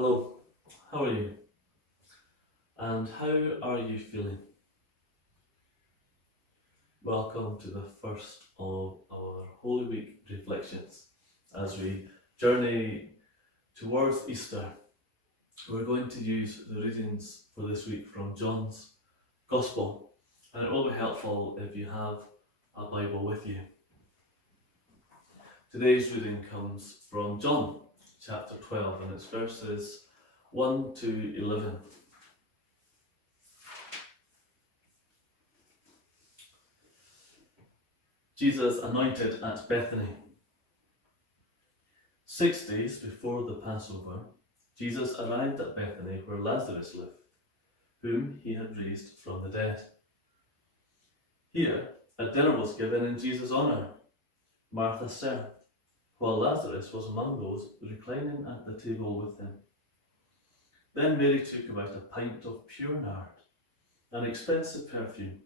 Hello, how are you? And how are you feeling? Welcome to the first of our Holy Week reflections. As we journey towards Easter, we're going to use the readings for this week from John's Gospel, and it will be helpful if you have a Bible with you. Today's reading comes from John chapter 12, and it's verses 1 to 11. Jesus anointed at Bethany. 6 days before the Passover, Jesus arrived at Bethany where Lazarus lived, whom he had raised from the dead. Here, a dinner was given in Jesus' honour. Martha served, while Lazarus was among those reclining at the table with him. Then Mary took about a pint of pure nard, an expensive perfume.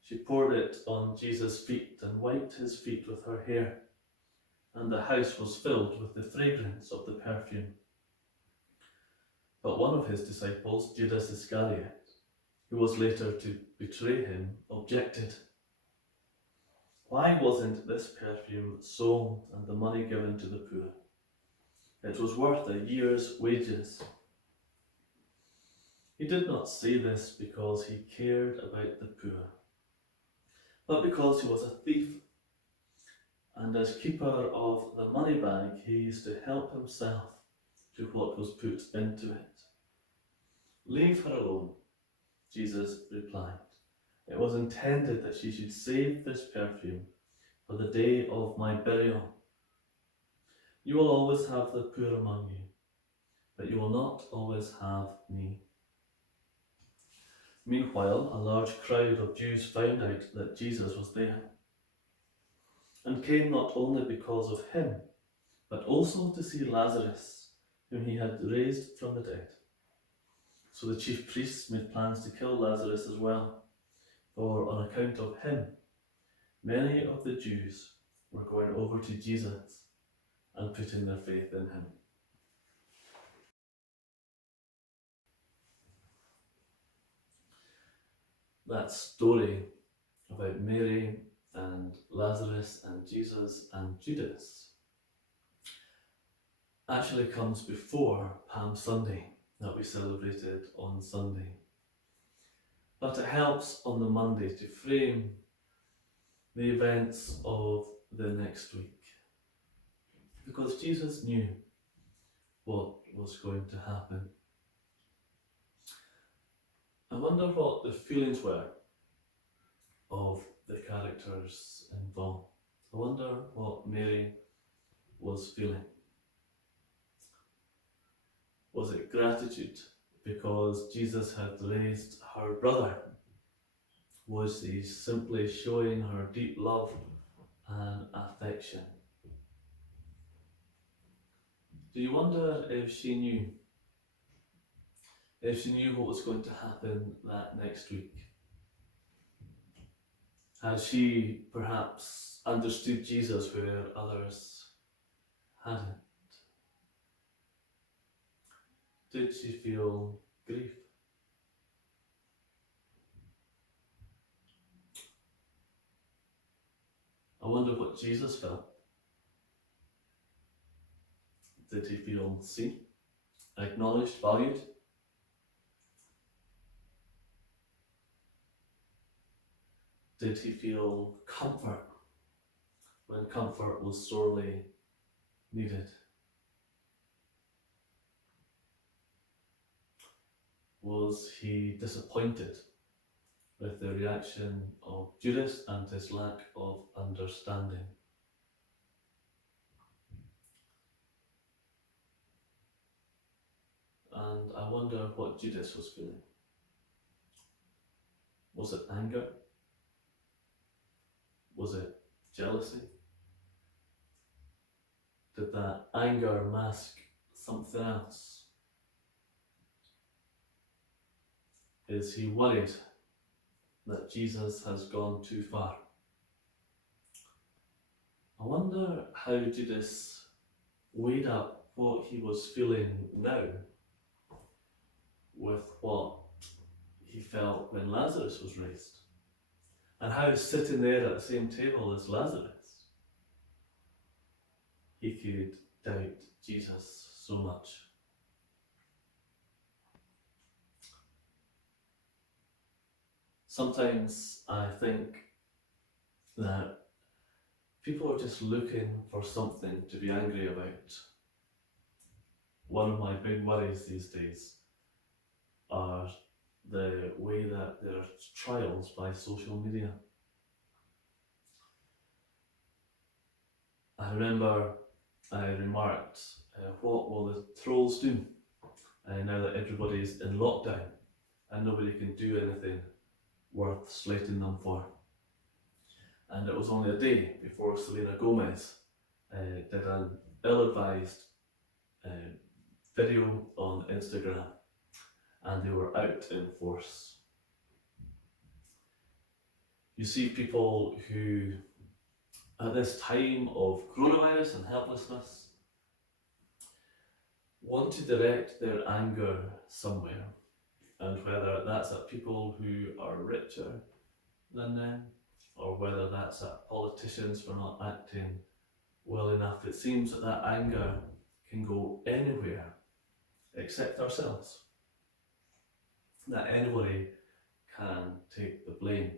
She poured it on Jesus' feet and wiped his feet with her hair, and the house was filled with the fragrance of the perfume. But one of his disciples, Judas Iscariot, who was later to betray him, objected. Why wasn't this perfume sold and the money given to the poor? It was worth a year's wages. He did not say this because he cared about the poor, but because he was a thief, and as keeper of the money bag, he used to help himself to what was put into it. Leave her alone, Jesus replied. It was intended that she should save this perfume for the day of my burial. You will always have the poor among you, but you will not always have me. Meanwhile, a large crowd of Jews found out that Jesus was there, and came not only because of him, but also to see Lazarus, whom he had raised from the dead. So the chief priests made plans to kill Lazarus as well, for on account of him, many of the Jews were going over to Jesus and putting their faith in him. That story about Mary and Lazarus and Jesus and Judas actually comes before Palm Sunday that we celebrated on Sunday. But it helps on the Monday to frame the events of the next week, because Jesus knew what was going to happen. I wonder what the feelings were of the characters involved. I wonder what Mary was feeling. Was it gratitude because Jesus had raised her brother? Was he simply showing her deep love and affection? Do you wonder if she knew? If she knew what was going to happen that next week? Has she perhaps understood Jesus where others hadn't? Did she feel grief? I wonder what Jesus felt. Did he feel seen, acknowledged, valued? Did he feel comfort when comfort was sorely needed? Was he disappointed with the reaction of Judas and his lack of understanding? And I wonder what Judas was feeling. Was it anger? Was it jealousy? Did that anger mask something else? Is he worried that Jesus has gone too far? I wonder how Judas weighed up what he was feeling now with what he felt when Lazarus was raised, and how sitting there at the same table as Lazarus, he could doubt Jesus so much. Sometimes I think that people are just looking for something to be angry about. One of my big worries these days are the way that there are trials by social media. I remember I remarked, what will the trolls do now that everybody is in lockdown and nobody can do anything worth slating them for? And it was only a day before Selena Gomez did an ill-advised video on Instagram, and they were out in force. You see people who, at this time of coronavirus and helplessness, want to direct their anger somewhere, and whether that's at people who are richer than them, or whether that's at politicians for not acting well enough. It seems that that anger can go anywhere except ourselves. That anybody can take the blame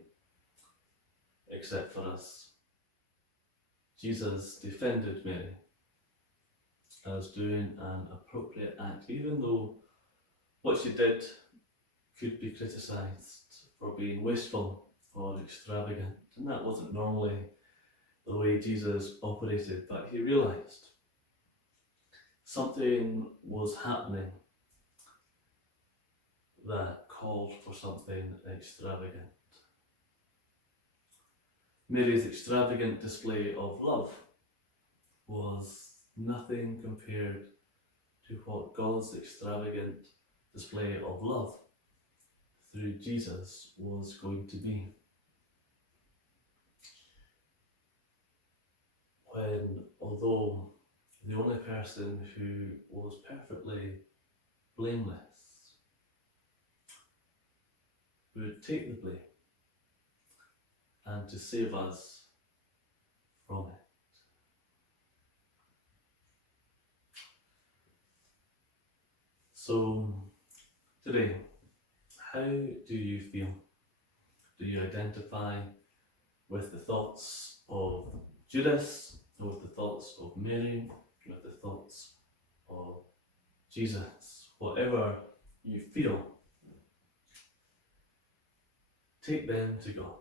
except for us. Jesus defended Mary as doing an appropriate act, even though what she did could be criticised for being wasteful or extravagant, and that wasn't normally the way Jesus operated, but he realised something was happening that called for something extravagant. Mary's extravagant display of love was nothing compared to what God's extravagant display of love through Jesus was going to be. When, although the only person who was perfectly blameless would take the blame and to save us from it. So today, how do you feel? Do you identify with the thoughts of Judas, or with the thoughts of Mary, with the thoughts of Jesus? Whatever you feel, take them to God.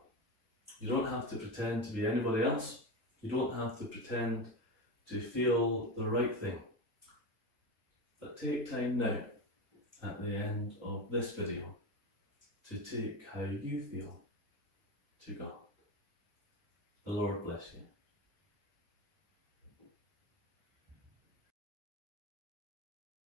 You don't have to pretend to be anybody else. You don't have to pretend to feel the right thing. But take time now, at the end of this video, to take how you feel to God. The Lord bless you.